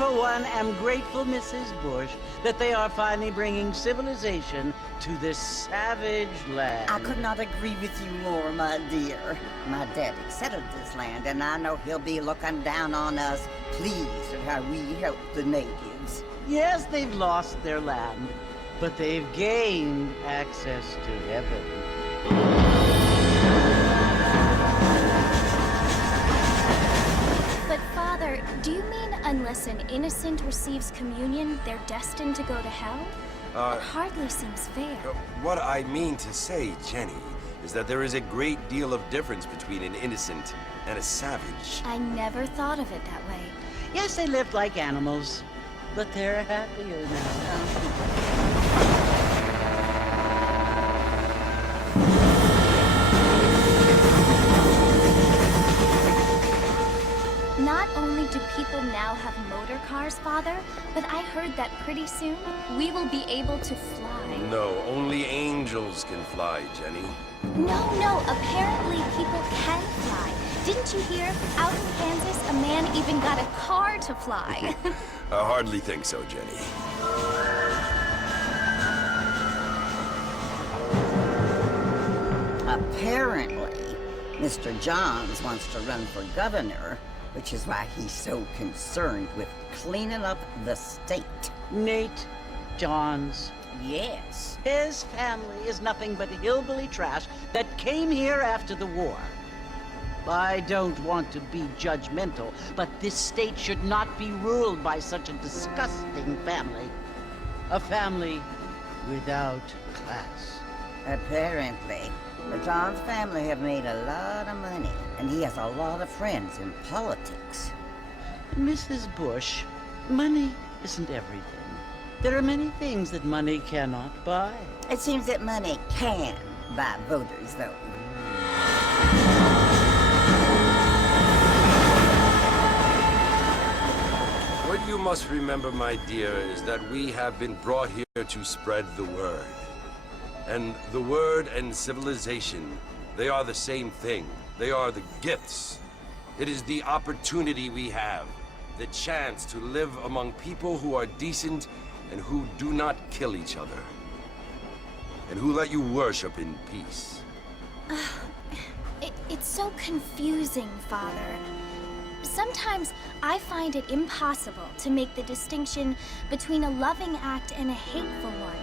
for one, am grateful, Mrs. Bush, that they are finally bringing civilization to this savage land. I could not agree with you more, my dear. My daddy settled this land, and I know he'll be looking down on us, pleased at how we help the natives. Yes, they've lost their land, but they've gained access to heaven. But Father, do you mean unless an innocent receives communion, they're destined to go to hell? It hardly seems fair. What I mean to say, Jenny, is that there is a great deal of difference between an innocent and a savage. I never thought of it that way. Yes, they lived like animals, but they're happier now. Not only do people now have motor cars, Father, but I heard that pretty soon we will be able to fly. No, only angels can fly, Jenny. No, apparently people can fly. Didn't you hear? Out in Kansas, a man even got a car to fly. I hardly think so, Jenny. Apparently, Mr. Johns wants to run for governor, which is why he's so concerned with cleaning up the state. Nate Johns. Yes. His family is nothing but hillbilly trash that came here after the war. I don't want to be judgmental, but this state should not be ruled by such a disgusting family. A family without class. Apparently, the Johns family have made a lot of money, and he has a lot of friends in politics. Mrs. Bush, money isn't everything. There are many things that money cannot buy. It seems that money can buy voters, though. What you must remember, my dear, is that we have been brought here to spread the word. And the word and civilization, they are the same thing. They are the gifts. It is the opportunity we have, the chance to live among people who are decent and who do not kill each other, and who let you worship in peace. It's so confusing, Father. Sometimes I find it impossible to make the distinction between a loving act and a hateful one.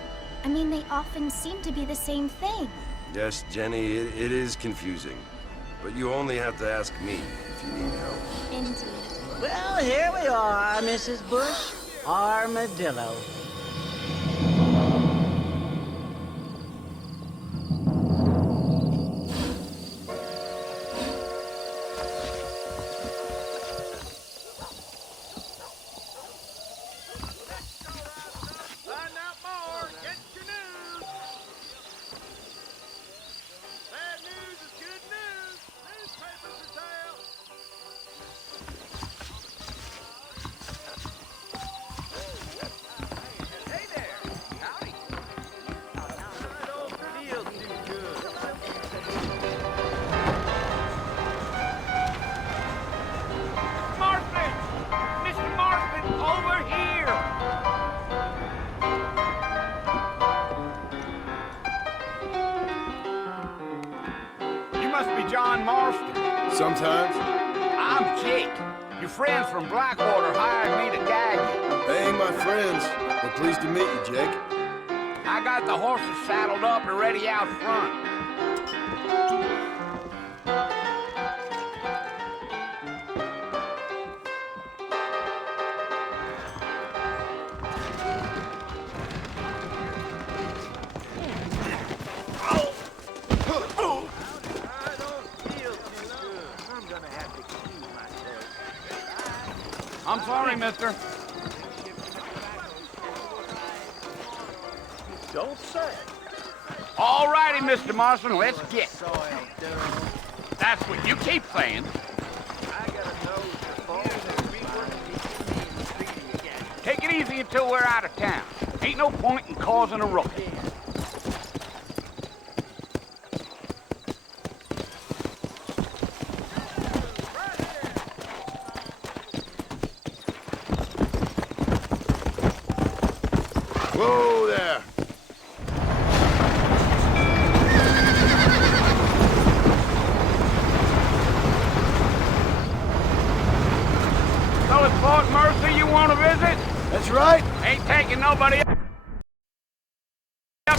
I mean, they often seem to be the same thing. Yes, Jenny, it is confusing. But you only have to ask me if you need help. Indeed. Well, here we are, Mrs. Bush. Armadillo. Sometimes. I'm Jake. Your friends from Blackwater hired me to guide you. They ain't my friends. We're pleased to meet you, Jake. I got the horses saddled up and ready out front. I'm sorry, mister. Don't say. All righty, Mr. Marston, let's get. That's what you keep saying. Take it easy until we're out of town. Ain't no point in causing a ruckus. Fort Mercer you want to visit? That's right. Ain't taking nobody up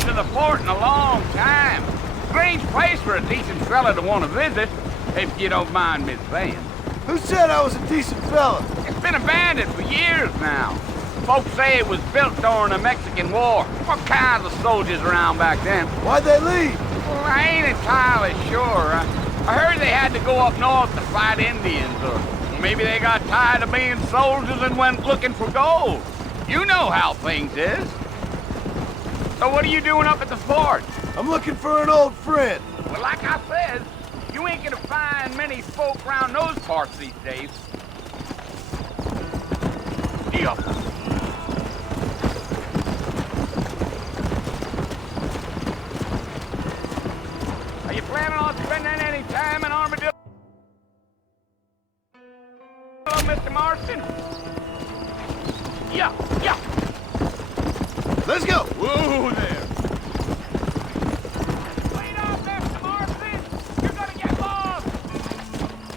to the fort in a long time. Strange place for a decent fella to want to visit, if you don't mind me saying. Who said I was a decent fella? It's been abandoned for years now. Folks say it was built during the Mexican War. What kinds of soldiers around back then? Why'd they leave? Well, I ain't entirely sure. I heard they had to go up north to fight Indians, or maybe they got tired of being soldiers and went looking for gold. You know how things is. So what are you doing up at the fort? I'm looking for an old friend. Well, like I said, you ain't gonna find many folk around those parts these days. Yeah. Are you planning on spending any time in Armadillo, Mr. Marston? Yeah. Let's go. Whoa there. Wait up, Mr. Marston! You're gonna get lost!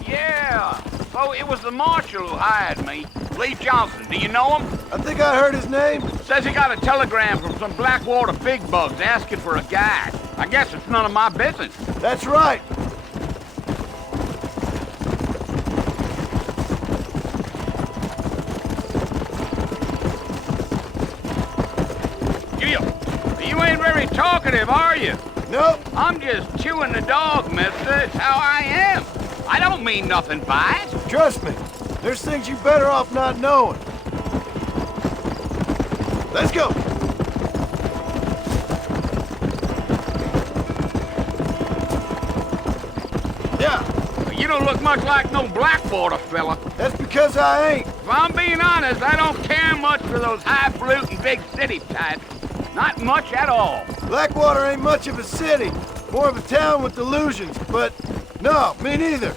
Yeah. So it was the marshal who hired me. Lee Johnson. Do you know him? I think I heard his name. Says he got a telegram from some Blackwater big bugs asking for a guide. I guess it's none of my business. That's right. You ain't very talkative, are you? Nope. I'm just chewing the dog, mister. It's how I am. I don't mean nothing by it. Trust me. There's things you're better off not knowing. Let's go. Yeah. You don't look much like no Blackwater fella. That's because I ain't. If I'm being honest, I don't care much for those highfalutin big city types. Not much at all. Blackwater ain't much of a city. More of a town with delusions, but no, me neither.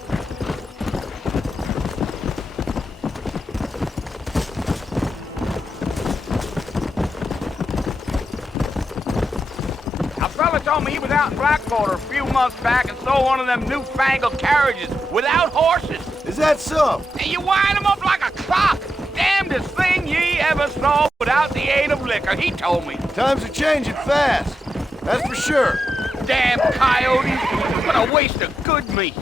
A fella told me he was out in Blackwater a few months back and saw one of them newfangled carriages without horses. Is that so? And you wind them up like a clock. Damnedest thing ye ever saw without the aid of liquor, he told me. Times are changing fast. That's for sure. Damn coyotes! What a waste of good meat.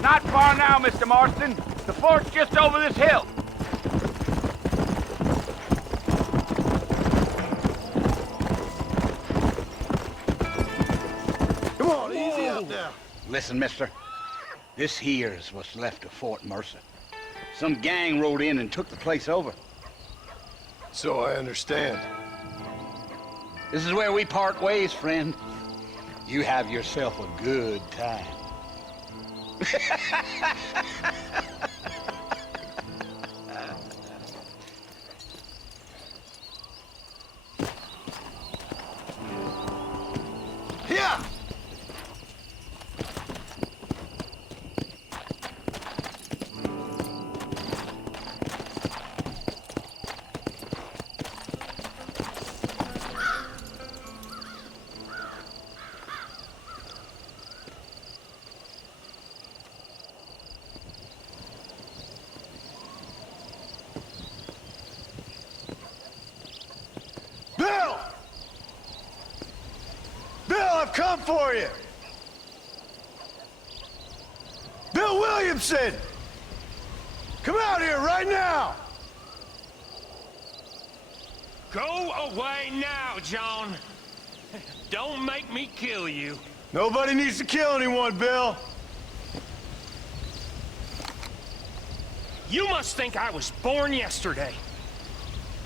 Not far now, Mr. Marston. The fort's just over this hill. Come on, easy up now. Listen, mister. This here's what's left of Fort Mercer. Some gang rode in and took the place over. So I understand. This is where we part ways, friend. You have yourself a good time. Yeah. Bill! Bill, I've come for you! Bill Williamson! Come out here right now! Go away now, John. Don't make me kill you. Nobody needs to kill anyone, Bill. You must think I was born yesterday.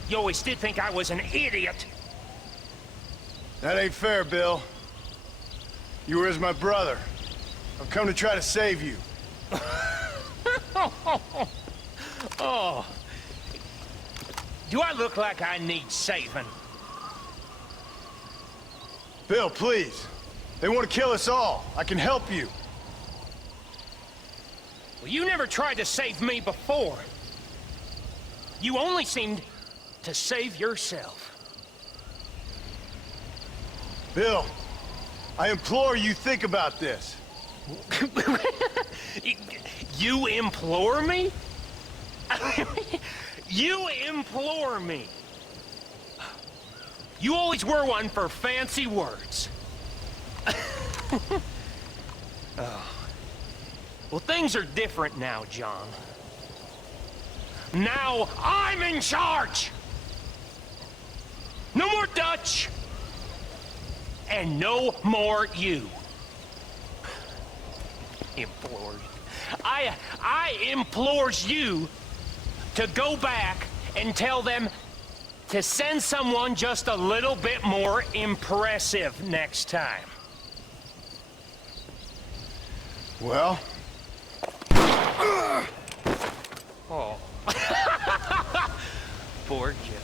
You always did think I was an idiot. That ain't fair, Bill. You were as my brother. I've come to try to save you. Oh. Do I look like I need saving? Bill, please. They want to kill us all. I can help you. Well, you never tried to save me before. You only seemed to save yourself. Bill, I implore you think about this. You implore me? You implore me. You always were one for fancy words. Oh. Well, things are different now, John. Now I'm in charge! No more Dutch! And no more you. Implores. I implores you to go back and tell them to send someone just a little bit more impressive next time. Well? Oh. Poor Jim.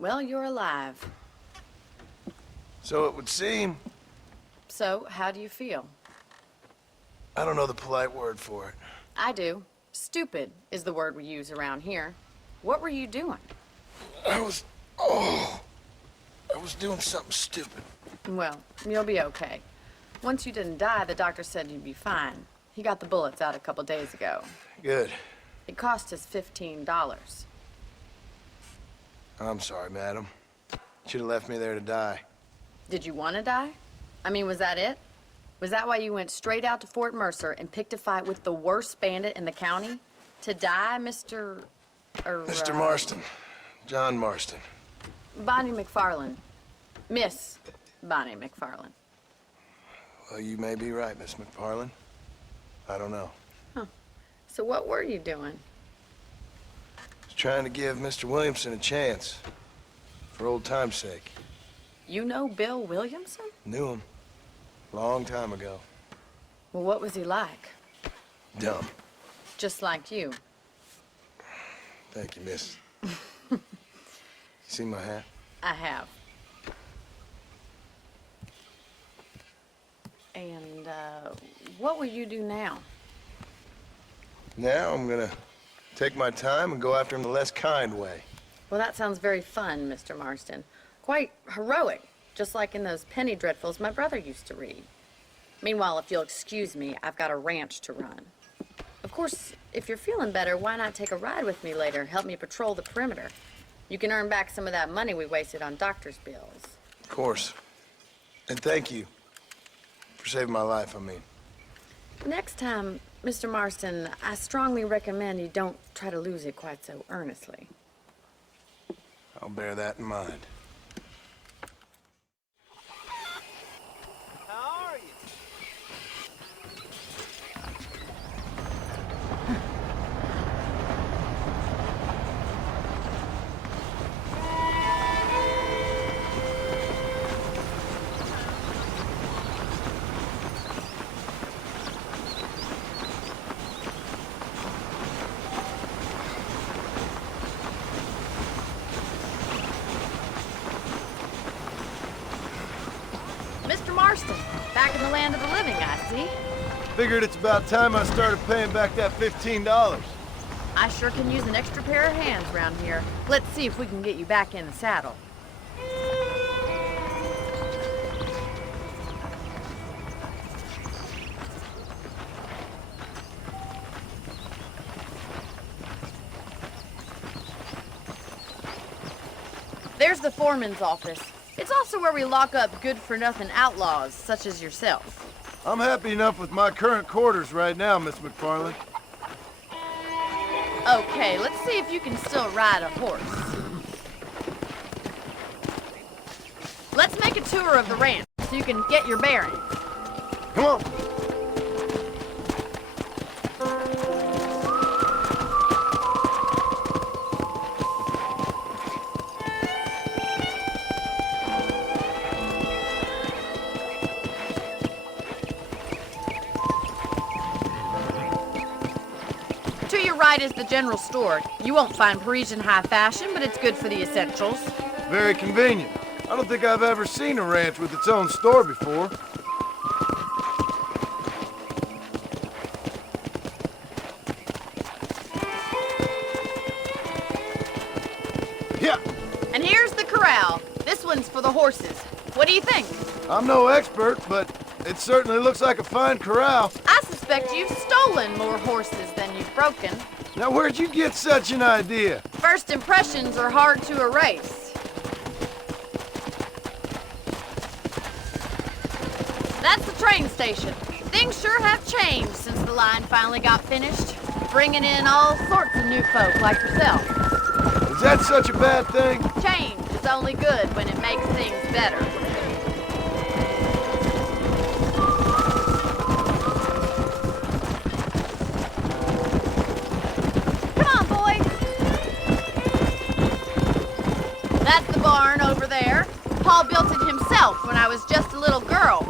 Well, you're alive. So it would seem. So, how do you feel? I don't know the polite word for it. I do. Stupid is the word we use around here. What were you doing? I was doing something stupid. Well, you'll be okay. Once you didn't die, the doctor said you'd be fine. He got the bullets out a couple days ago. Good. It cost us $15. I'm sorry, madam. Should have left me there to die. Did you want to die? I mean, was that it? Was that why you went straight out to Fort Mercer and picked a fight with the worst bandit in the county? To die, Mr. Mr. Marston. John Marston. Bonnie McFarland. Miss Bonnie McFarland. Well, you may be right, Miss McFarland. I don't know. Huh. So what were you doing? I was trying to give Mr. Williamson a chance. For old time's sake. You know Bill Williamson? Knew him. Long time ago. Well, what was he like? Dumb. Just like you. Thank you, miss. You see my hat? I have. And, what will you do now? Now I'm gonna take my time and go after him the less kind way. Well, that sounds very fun, Mr. Marston. Quite heroic, just like in those penny dreadfuls my brother used to read. Meanwhile, if you'll excuse me, I've got a ranch to run. Of course, if you're feeling better, why not take a ride with me later? Help me patrol the perimeter. You can earn back some of that money we wasted on doctor's bills. Of course. And thank you for saving my life, I mean. Next time, Mr. Marston, I strongly recommend you don't try to lose it quite so earnestly. I'll bear that in mind. How are you? Mr. Marston, back in the land of the living, I see. Figured it's about time I started paying back that $15. I sure can use an extra pair of hands around here. Let's see if we can get you back in the saddle. There's the foreman's office. It's also where we lock up good-for-nothing outlaws, such as yourself. I'm happy enough with my current quarters right now, Miss McFarland. Okay, let's see if you can still ride a horse. Let's make a tour of the ranch so you can get your bearings. Come on. To your right is the general store. You won't find Parisian high fashion, but it's good for the essentials. Very convenient. I don't think I've ever seen a ranch with its own store before. Yeah. And here's the corral. This one's for the horses. What do you think? I'm no expert, but it certainly looks like a fine corral. I suspect you've stolen more horses than you've broken. Now, where'd you get such an idea? First impressions are hard to erase. That's the train station. Things sure have changed since the line finally got finished, bringing in all sorts of new folk like yourself. Is that such a bad thing? Change is only good when it makes things better. Come on, boy. That's the barn over there. Paul built it himself when I was just a little girl.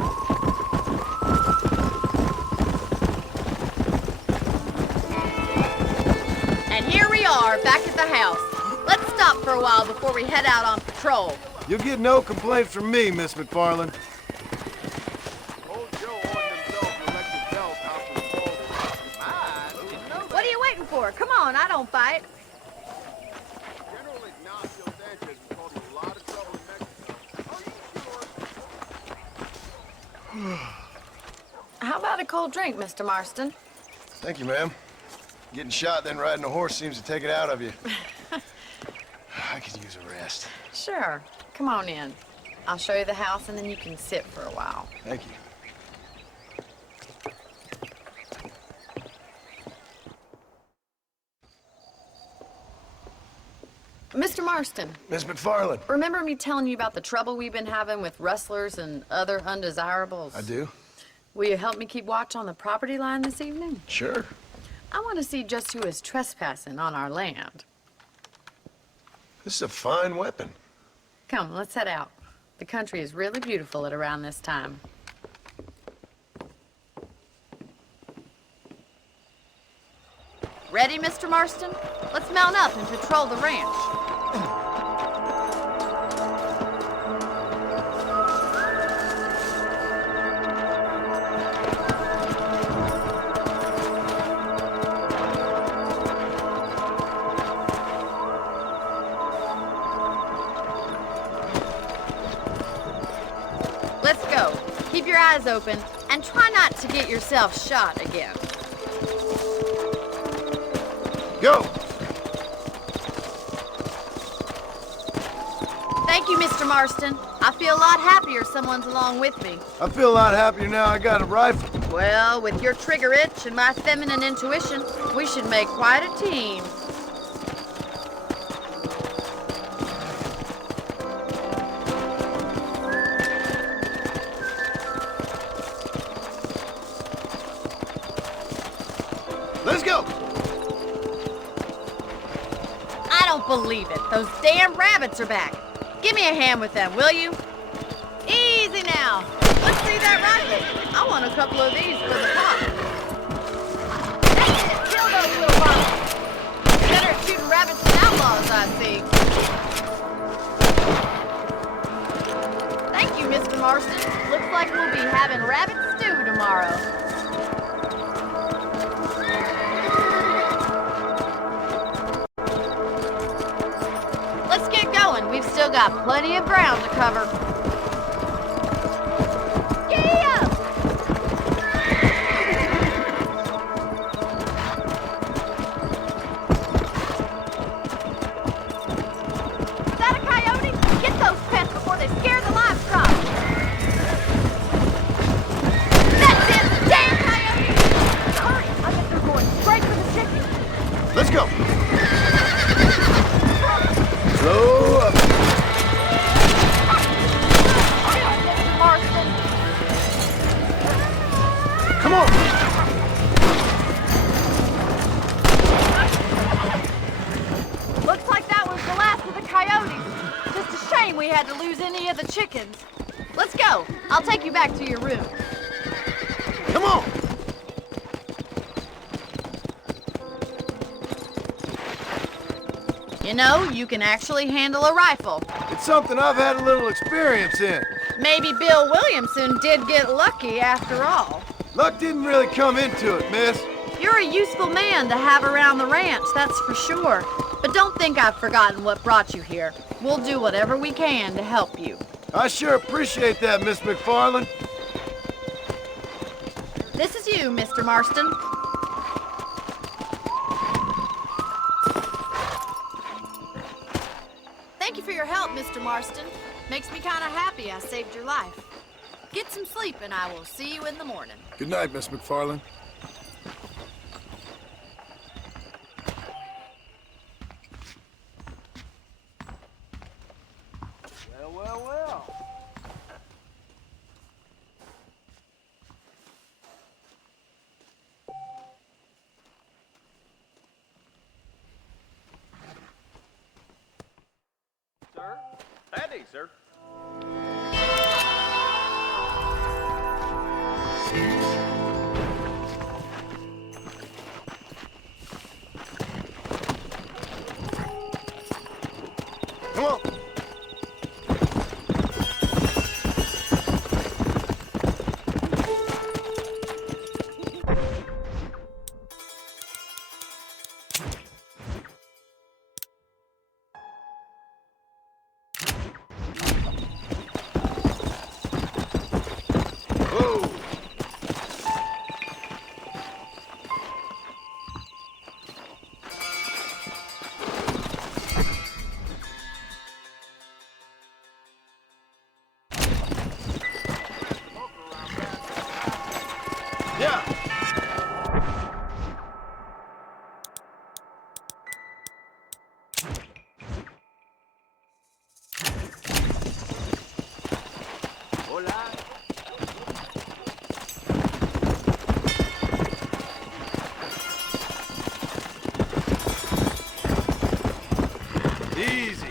And here we are, back at the house. Let's stop for a while before we head out on patrol. You'll get no complaints from me, Miss McFarland. What are you waiting for? Come on, I don't fight. How about a cold drink, Mr. Marston? Thank you, ma'am. Getting shot, then riding a horse seems to take it out of you. I could use a rest. Sure. Come on in. I'll show you the house and then you can sit for a while. Thank you. Mr. Marston, Miss McFarland. remember me telling you about the trouble we've been having with rustlers and other undesirables? I do? Will you help me keep watch on the property line this evening? Sure. I want to see just who is trespassing on our land. This is a fine weapon. Come, let's head out. The country is really beautiful at around this time. Ready, Mr. Marston? Let's mount up and patrol the ranch. Let's go. Keep your eyes open and try not to get yourself shot again. Go! Thank you, Mr. Marston. I feel a lot happier someone's along with me. I feel a lot happier now I got a rifle. Well, with your trigger itch and my feminine intuition, we should make quite a team. Let's go! I don't believe it. Those damn rabbits are back. Give me a hand with them, will you? Easy now. Let's see that rifle. I want a couple of these for the pop. Kill those little bugs. Better at shooting rabbits than outlaws, I see. Thank you, Mr. Marston. Looks like we'll be having rabbit stew tomorrow. We've still got plenty of ground to cover. Yeah! Is that a coyote? Get those pets before they scare the livestock. That's it! Damn coyote! Hurry! I bet they're going straight for the chicken. Let's go. Slow up. Marston. Come on. Looks like that was the last of the coyotes. Just a shame we had to lose any of the chickens. Let's go. I'll take you back to your room. Come on. You know, you can actually handle a rifle. It's something I've had a little experience in. Maybe Bill Williamson did get lucky after all. Luck didn't really come into it, miss. You're a useful man to have around the ranch, that's for sure. But don't think I've forgotten what brought you here. We'll do whatever we can to help you. I sure appreciate that, Miss McFarland. This is you, Mr. Marston. Thank you for your help, Mr. Marston. Makes me kind of happy I saved your life. Get some sleep and I will see you in the morning. Good night, Miss McFarland. Well. Sir? Eddie, sir. Come on. Yeah. Hola. Easy.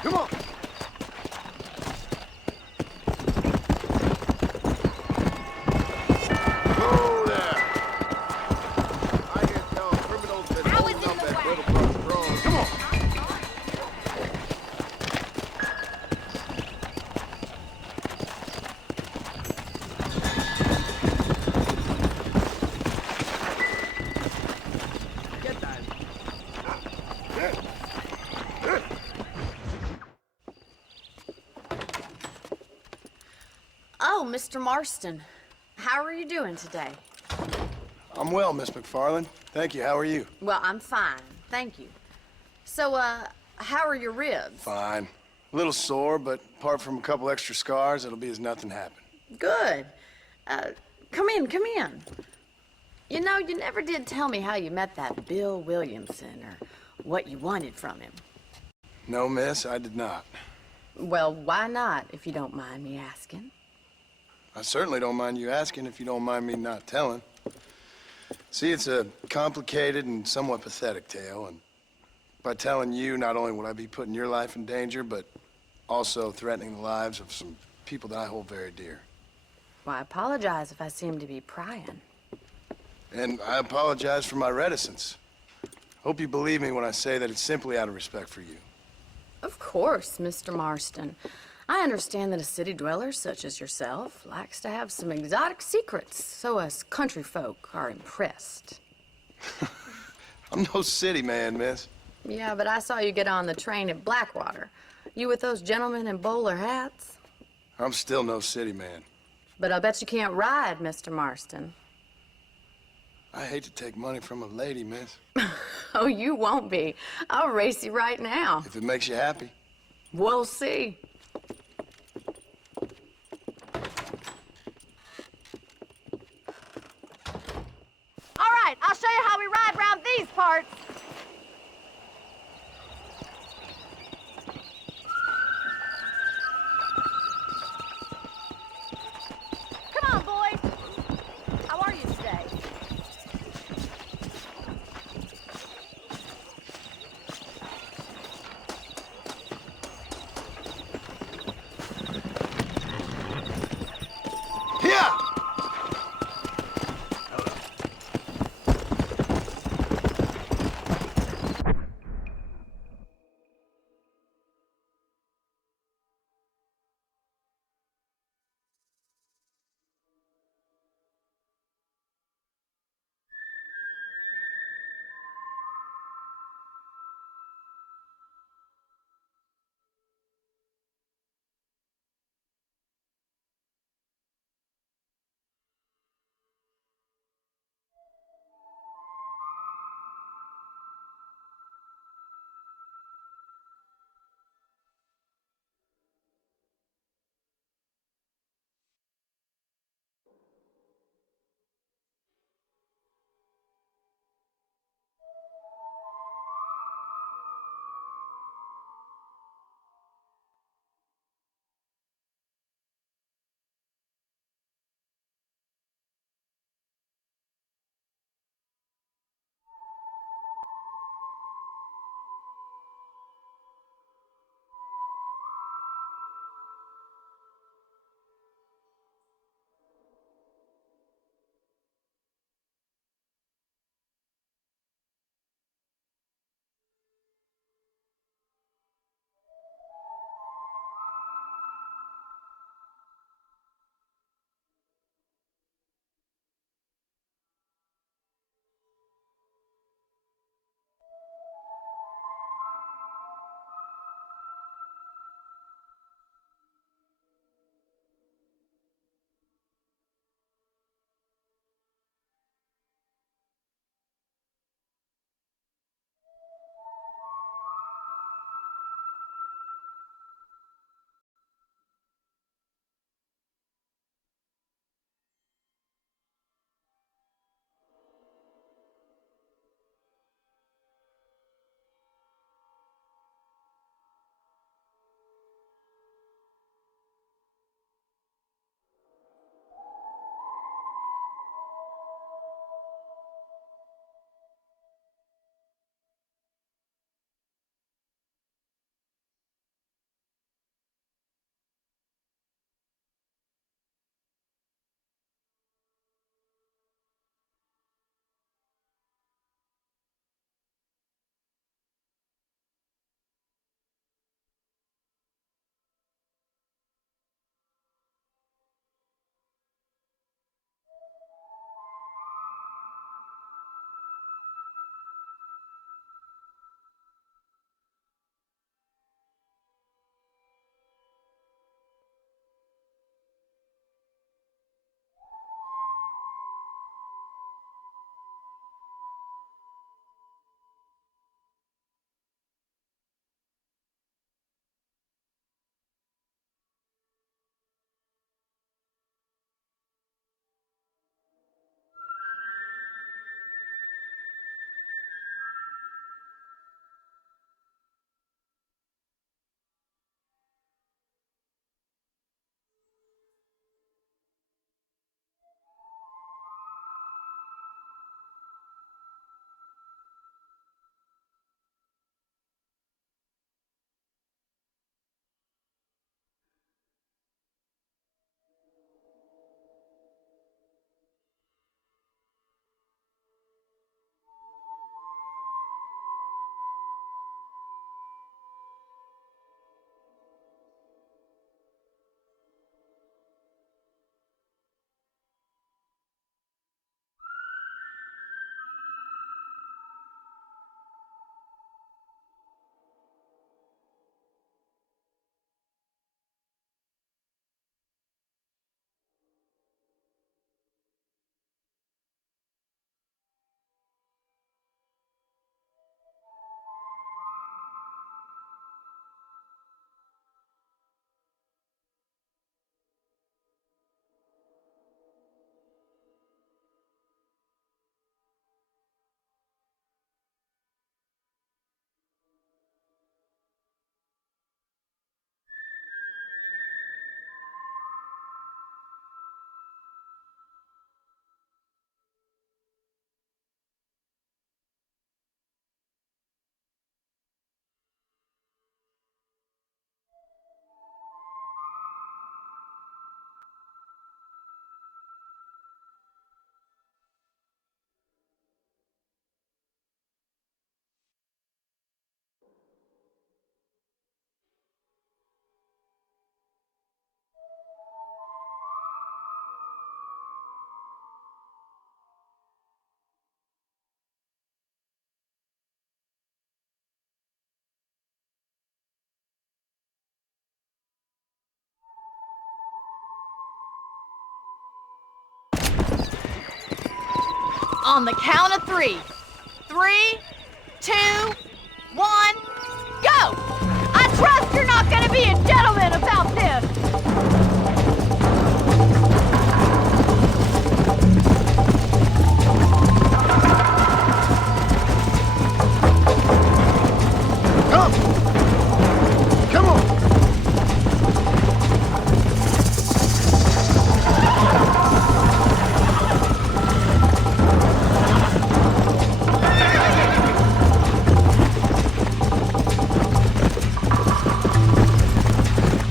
Come on. Whoa there. I hear tell criminals that hold up that little bus throne. Come on. Get that. Oh, Mr. Marston. How are you doing today? I'm well, Miss McFarland. Thank you. How are you? Well, I'm fine. Thank you. So, how are your ribs? Fine. A little sore, but apart from a couple extra scars, it'll be as nothing happened. Good. Come in. You know, you never did tell me how you met that Bill Williamson or what you wanted from him. No, miss, I did not. Well, why not, if you don't mind me asking? I certainly don't mind you asking if you don't mind me not telling. See, it's a complicated and somewhat pathetic tale, and by telling you, not only would I be putting your life in danger, but also threatening the lives of some people that I hold very dear. Well, I apologize if I seem to be prying. And I apologize for my reticence. Hope you believe me when I say that it's simply out of respect for you. Of course, Mr. Marston. I understand that a city dweller such as yourself likes to have some exotic secrets, so us country folk are impressed. I'm no city man, miss. Yeah, but I saw you get on the train at Blackwater. You with those gentlemen in bowler hats? I'm still no city man. But I bet you can't ride, Mr. Marston. I hate to take money from a lady, miss. Oh, you won't be. I'll race you right now. If it makes you happy. We'll see. All right, I'll show you how we ride around these parts. Come on, boys. How are you today? Here! On the count of 3. 3, 2, 1, go! I trust you're not gonna be a gentleman about this! Come on!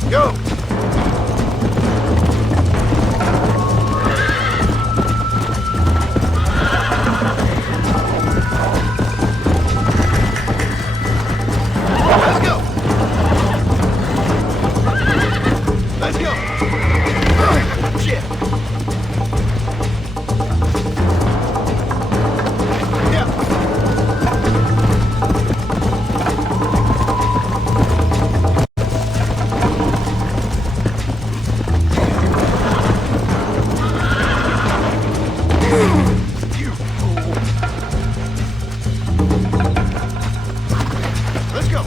Go! Let's go! Let's go! Shit! Yeah! You fool! Let's go!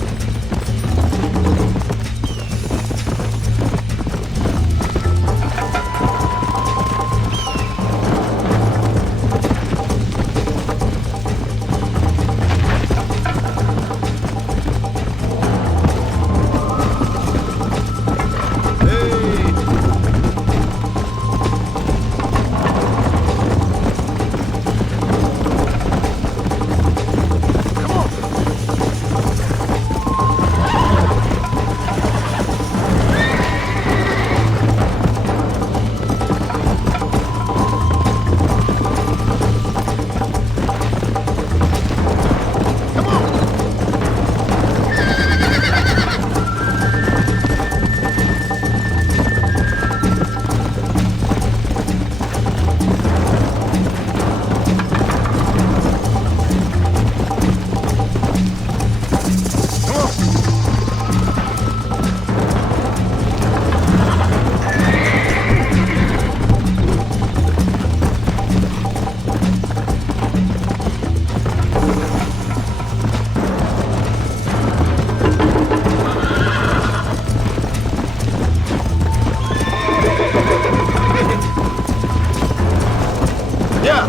Yeah!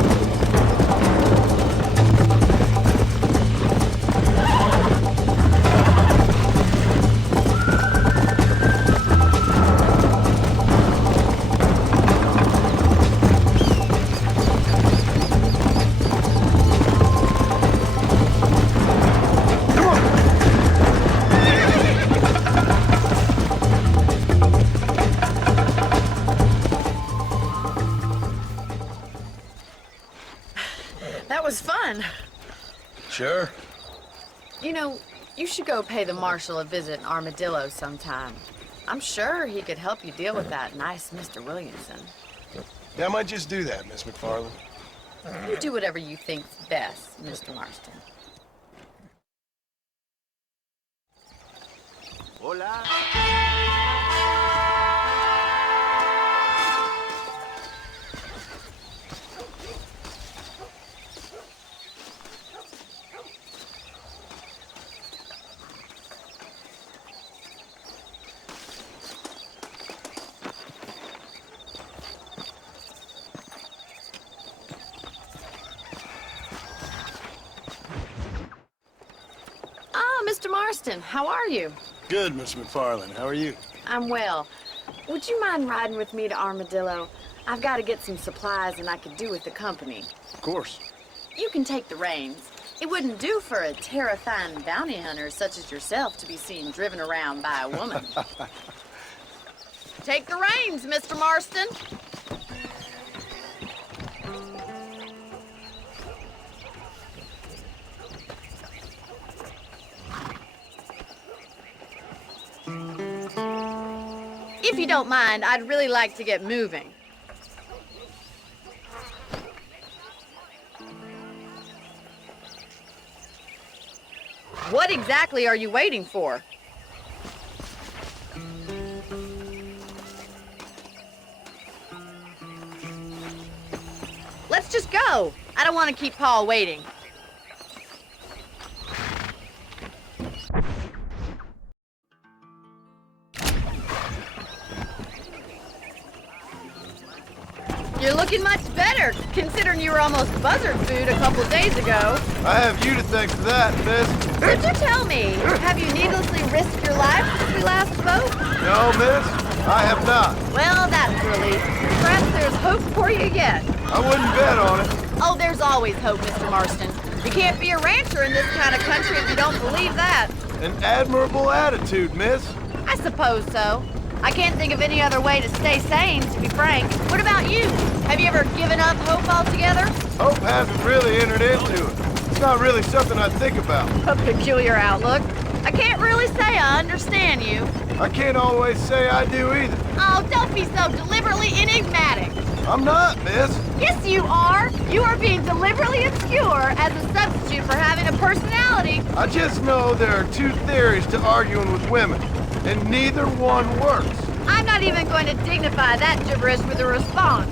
That was fun. Sure. You know, you should go pay the marshal a visit in Armadillo sometime. I'm sure he could help you deal with that nice Mr. Williamson. Yeah, I might just do that, Miss McFarland. You do whatever you think's best, Mr. Marston. Hola. Mr. Marston, how are you? Good, Miss McFarland. How are you? I'm well. Would you mind riding with me to Armadillo? I've got to get some supplies and I could do with the company. Of course. You can take the reins. It wouldn't do for a terrifying bounty hunter such as yourself to be seen driven around by a woman. Take the reins, Mr. Marston. If you don't mind, I'd really like to get moving. What exactly are you waiting for? Let's just go. I don't want to keep Paul waiting. You're looking much better, considering you were almost buzzard food a couple days ago. I have you to thank for that, miss. Could you tell me, have you needlessly risked your life since we last spoke? No, miss, I have not. Well, that's a relief. Perhaps there's hope for you yet. I wouldn't bet on it. Oh, there's always hope, Mr. Marston. You can't be a rancher in this kind of country if you don't believe that. An admirable attitude, miss. I suppose so. I can't think of any other way to stay sane, to be frank. What about you? Have you ever given up hope altogether? Hope hasn't really entered into it. It's not really something I think about. A peculiar outlook. I can't really say I understand you. I can't always say I do either. Oh, don't be so deliberately enigmatic. I'm not, miss. Yes, you are. You are being deliberately obscure as a substitute for having a personality. I just know there are two theories to arguing with women, and neither one works. I'm not even going to dignify that gibberish with a response.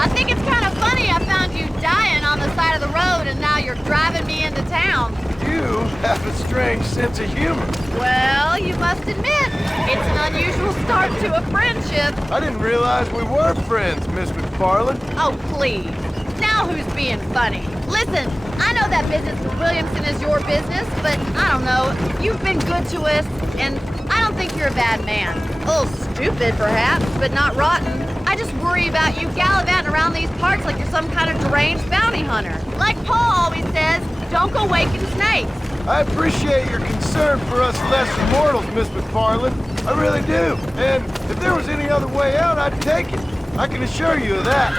I think it's kind of funny I found you dying on the side of the road and now you're driving me into town. You have a strange sense of humor. Well, you must admit, it's an unusual start to a friendship. I didn't realize we were friends, Miss McFarland. Oh, please. Now who's being funny? Listen, I know that business with Williamson is your business, but I don't know. You've been good to us, and I don't think you're a bad man. A little stupid, perhaps, but not rotten. I just worry about you gallivanting around these parts like you're some kind of deranged bounty hunter. Like Paul always says, don't go waking snakes. I appreciate your concern for us lesser mortals, Miss McFarland. I really do. And if there was any other way out, I'd take it. I can assure you of that.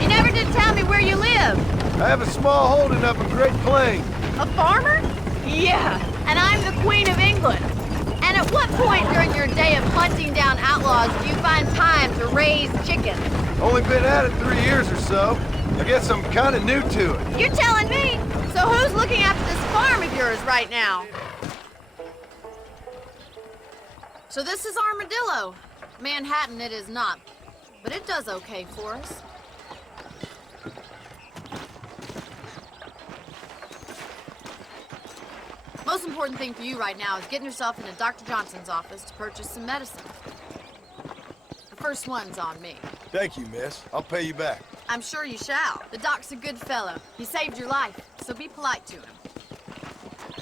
You never did tell me where you live. I have a small holding up in Great Plains. A farmer? Yeah, and I'm the Queen of England. And at what point during your day of hunting down outlaws do you find time to raise chickens? Only been at it 3 years or so. I guess I'm kind of new to it. You're telling me? So who's looking after this farm of yours right now? So this is Armadillo. Manhattan it is not, but it does okay for us. Most important thing for you right now is getting yourself into Dr. Johnson's office to purchase some medicine. The first one's on me. Thank you, miss. I'll pay you back. I'm sure you shall. The doc's a good fellow. He saved your life, so be polite to him.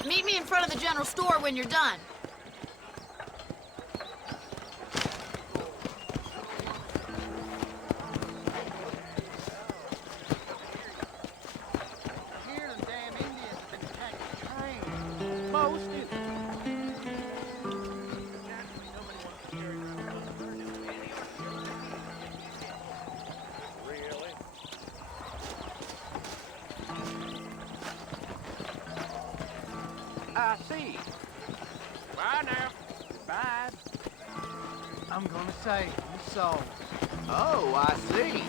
Meet me in front of the general store when you're done. I see. Bye now. Bye. I'm gonna say, you sold. Oh, I see.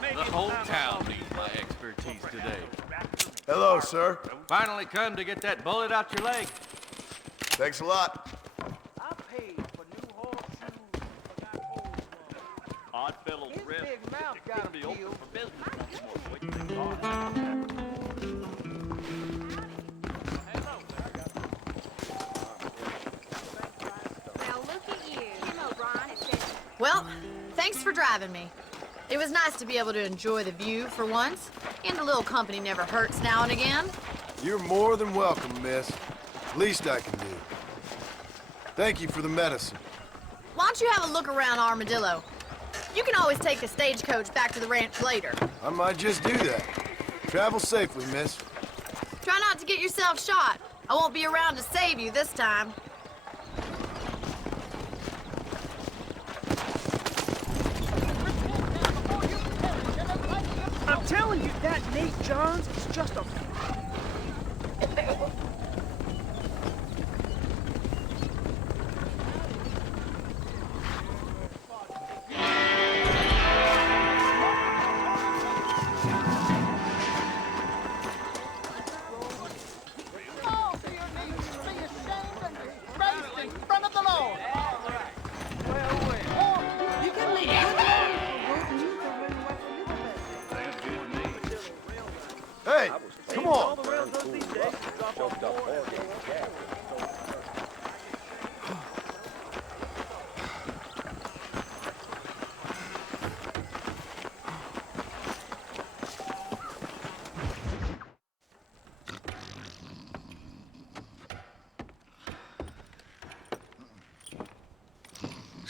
The whole town needs my expertise today. Hello, sir. Finally come to get that bullet out your leg. Thanks a lot. I paid for new horseshoes for that old one. Odd fellow's His rest. big mouth It's got gonna be a open deal. for business once more, so what you think? Now look at you. Tim O'Brien has said Well, thanks for driving me. It was nice to be able to enjoy the view for once, and a little company never hurts now and again. You're more than welcome, miss. Least I can do. Thank you for the medicine. Why don't you have a look around Armadillo? You can always take the stagecoach back to the ranch later. I might just do that. Travel safely, miss. Try not to get yourself shot. I won't be around to save you this time. I'm telling you, that Nate Johns is just a...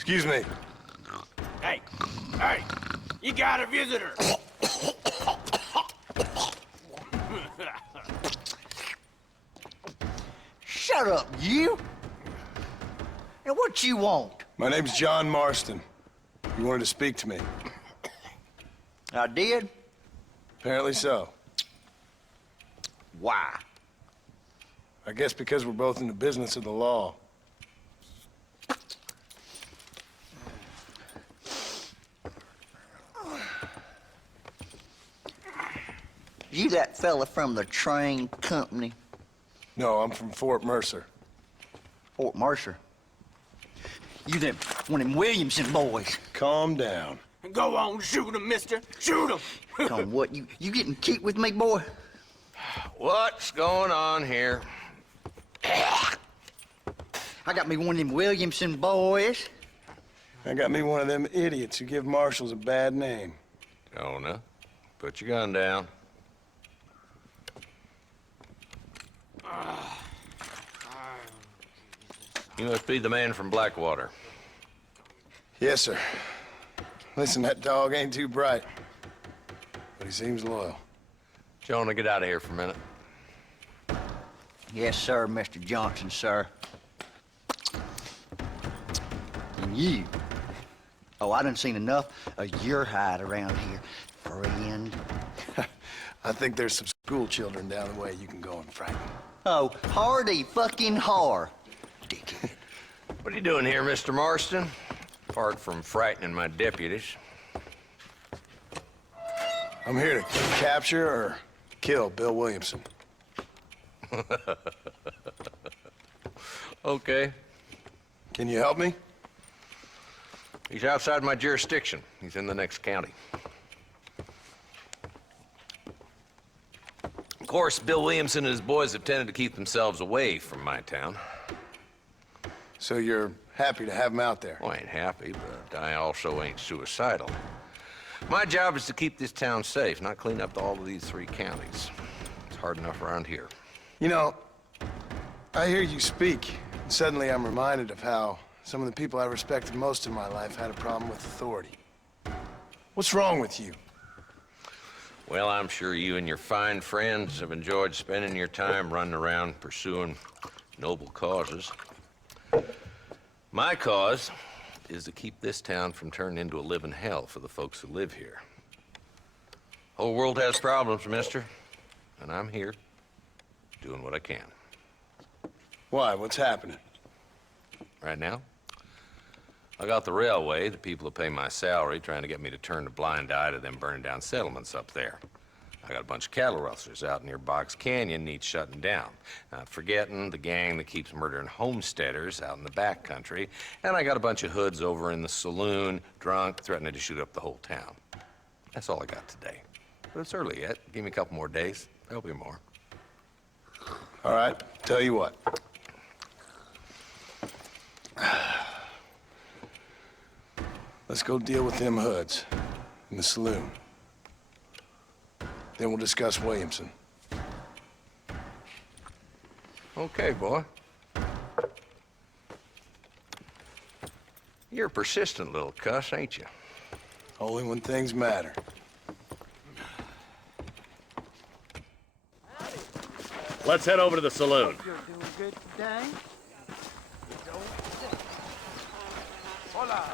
Excuse me. Hey, hey, you got a visitor. Shut up, you! And what you want? My name's John Marston. You wanted to speak to me. I did? Apparently so. Why? I guess because we're both in the business of the law. You that fella from the train company? No, I'm from Fort Mercer. Fort Mercer? You them one of them Williamson boys? Calm down. Go on, shoot him, mister. Shoot him. Come on, what, you getting kicked with me, boy? What's going on here? I got me one of them Williamson boys. I got me one of them idiots who give marshals a bad name. Jonah, put your gun down. You must be the man from Blackwater. Yes, sir. Listen, that dog ain't too bright, but he seems loyal. Jonah, get out of here for a minute. Yes, sir, Mr. Johnson, sir. And you? Oh, I done seen enough of your hide around here, friend. I think there's some school children down the way you can go and frighten. Oh, hardy fucking har. Dickhead. What are you doing here, Mr. Marston? Apart from frightening my deputies. I'm here to capture or kill Bill Williamson. Okay. Can you help me? He's outside my jurisdiction. He's in the next county. Of course, Bill Williamson and his boys have tended to keep themselves away from my town. So you're happy to have him out there? Well, I ain't happy, but I also ain't suicidal. My job is to keep this town safe, not clean up all of these 3 counties. It's hard enough around here. You know, I hear you speak, and suddenly I'm reminded of how some of the people I respected most in my life had a problem with authority. What's wrong with you? Well, I'm sure you and your fine friends have enjoyed spending your time running around pursuing noble causes. My cause is to keep this town from turning into a living hell for the folks who live here. Whole world has problems, mister, and I'm here doing what I can. Why? What's happening? Right now, I got the railway, the people who pay my salary, trying to get me to turn a blind eye to them burning down settlements up there. I got a bunch of cattle rustlers out near Box Canyon needs shutting down. Not forgetting the gang that keeps murdering homesteaders out in the back country. And I got a bunch of hoods over in the saloon, drunk, threatening to shoot up the whole town. That's all I got today. But it's early yet. Give me a couple more days. There'll be more. All right, tell you what. Let's go deal with them hoods in the saloon. Then we'll discuss Williamson. Okay, boy. You're a persistent little cuss, ain't you? Only when things matter. Let's head over to the saloon. You're doing good today. Hola.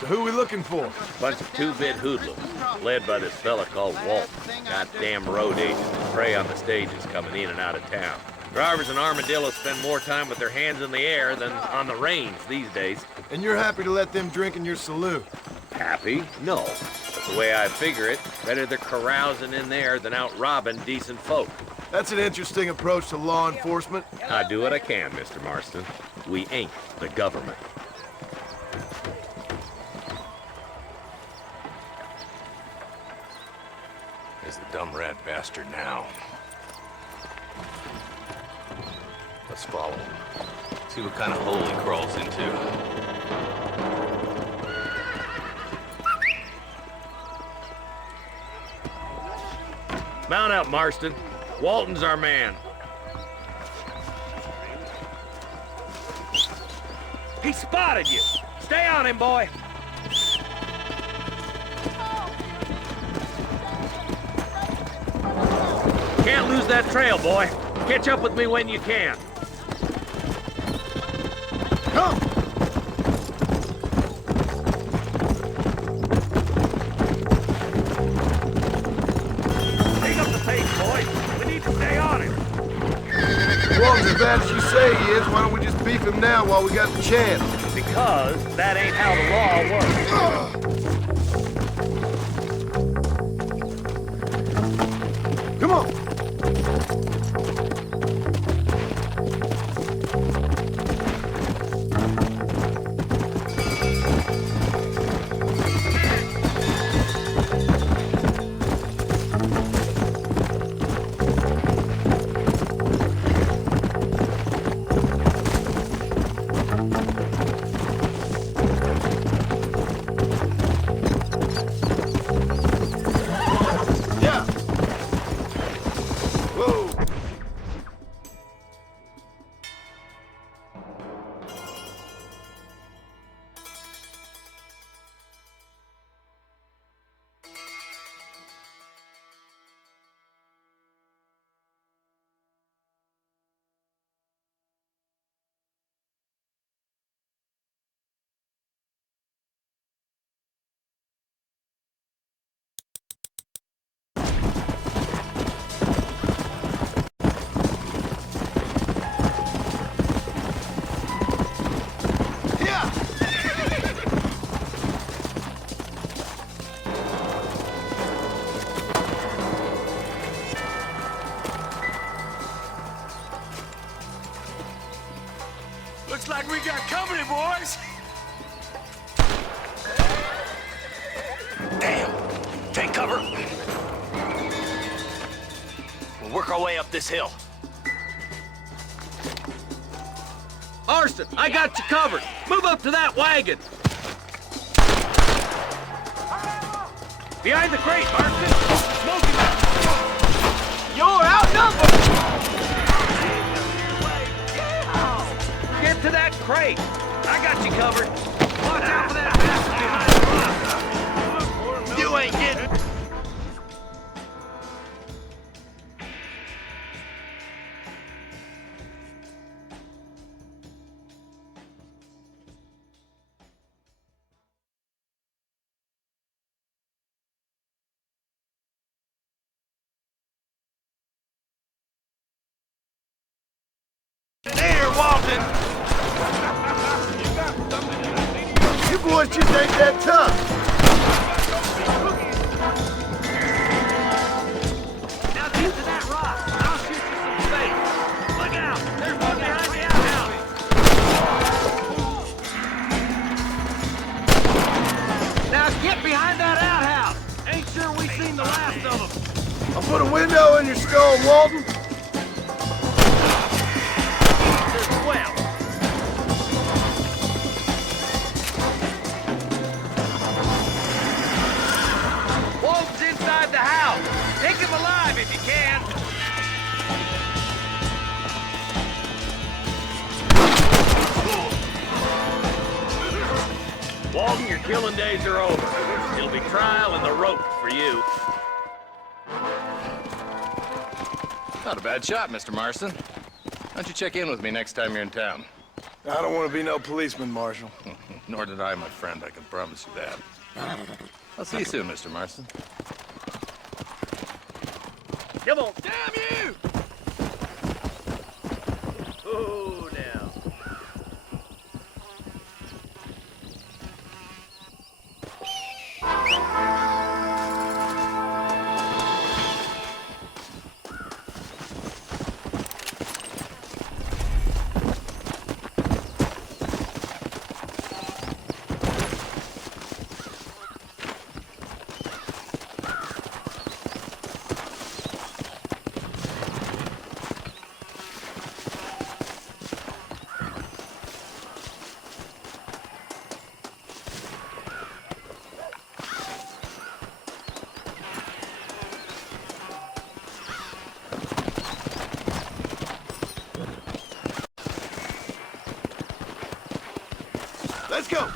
So who are we looking for? Bunch of 2-bit hoodlums, led by this fella called Walton. Goddamn road agents that prey on the stages coming in and out of town. Drivers and armadillos spend more time with their hands in the air than on the reins these days. And you're happy to let them drink in your saloon? Happy? No. But the way I figure it, better they're carousing in there than out robbing decent folk. That's an interesting approach to law enforcement. I do what I can, Mr. Marston. We ain't the government. There's the dumb rat bastard now. Let's follow him. See what kind of hole he crawls into. Mount up, Marston. Walton's our man. He spotted you. Stay on him, boy. Can't lose that trail, boy. Catch up with me when you can. Come! Take up the pace, boy. We need to stay on him. Walton's as bad as you say he is, why don't we just beef him now while we got the chance? Because that ain't how the law works. Come on! Looks like we got company, boys. Damn! Take cover. We'll work our way up this hill. Marston, I got you covered. Move up to that wagon. Behind the crate, Marston. Smoking that. You're outnumbered. Get to that crate. I got you covered. Watch out for that bastard behind the rock. You ain't getting... There, Walton! You boys just ain't that tough. Now get to that rock. I'll shoot you some space. Look out! There's one behind the outhouse. Now get behind that outhouse. Ain't sure we seen the last of them. I'll put a window in your skull, Walton. Well. Walton's inside the house. Take him alive if you can. Walton, your killing days are over. It'll be trial and the rope for you. Not a bad shot, Mr. Marston. Why don't you check in with me next time you're in town? I don't want to be no policeman, Marshal. Nor did I, my friend. I can promise you that. I'll see you soon, Mr. Marston. Come on. Damn you! Oh, now. go!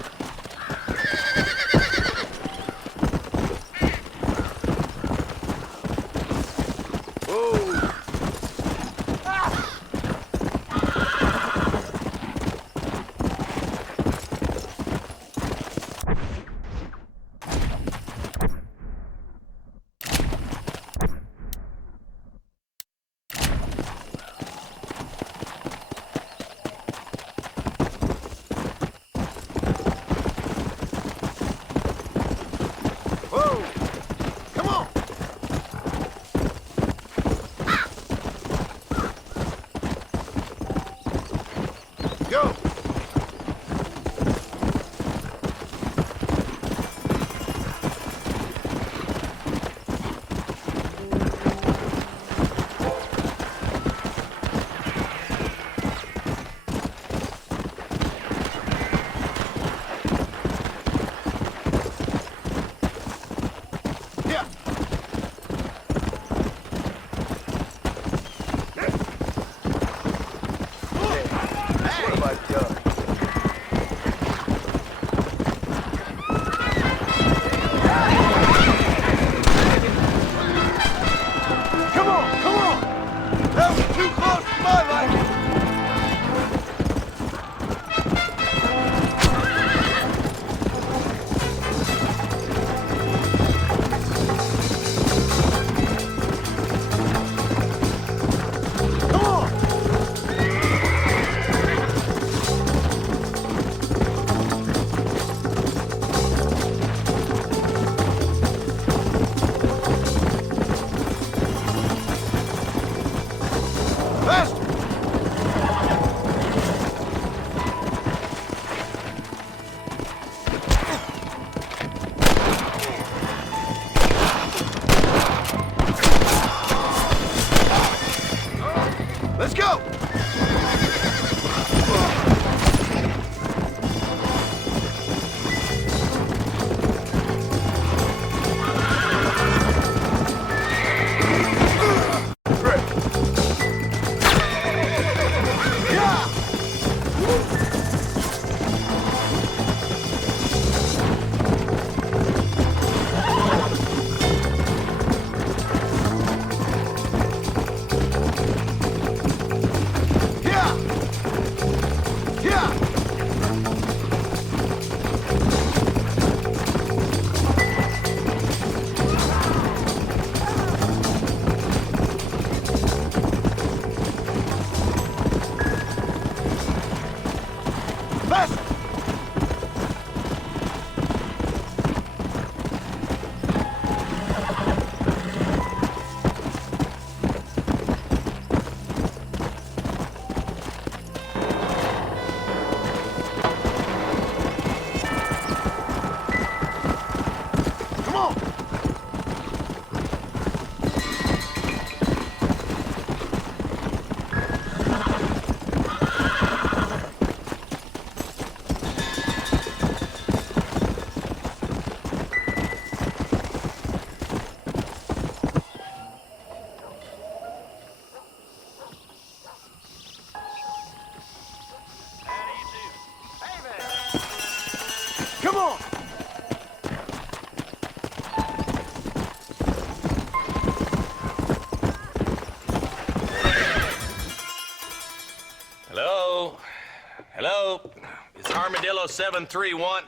Hello? Is Armadillo 731?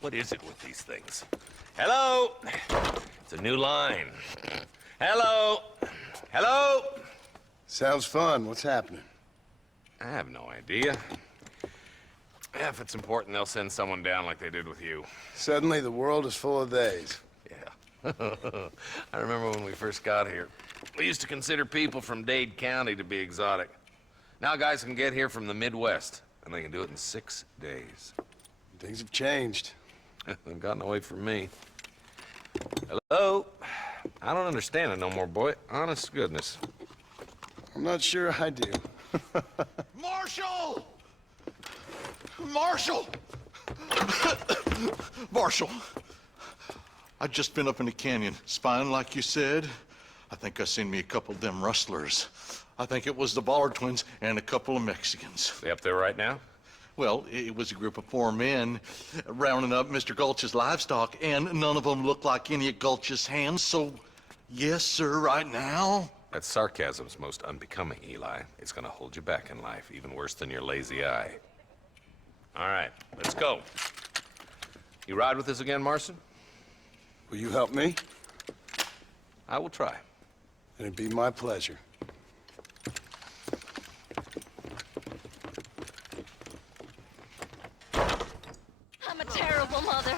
What is it with these things? Hello? It's a new line. Hello? Hello? Sounds fun. What's happening? I have no idea. Yeah, if it's important, they'll send someone down like they did with you. Suddenly, the world is full of theys. Yeah. I remember when we first got here. We used to consider people from Dade County to be exotic. Now guys can get here from the Midwest, and they can do it in 6 days. Things have changed. They've gotten away from me. Hello? I don't understand it no more, boy. Honest to goodness. I'm not sure I do. Marshall! Marshall! Marshall! I just been up in the canyon, spying like you said. I think I seen me a couple of them rustlers. I think it was the Ballard twins and a couple of Mexicans. They up there right now? Well, it was a group of 4 men rounding up Mr. Gulch's livestock, and none of them looked like any of Gulch's hands, so yes, sir, right now. That sarcasm's most unbecoming, Eli. It's gonna hold you back in life, even worse than your lazy eye. All right, let's go. You ride with us again, Marston? Will you help me? I will try. It'd be my pleasure. I'm a terrible mother.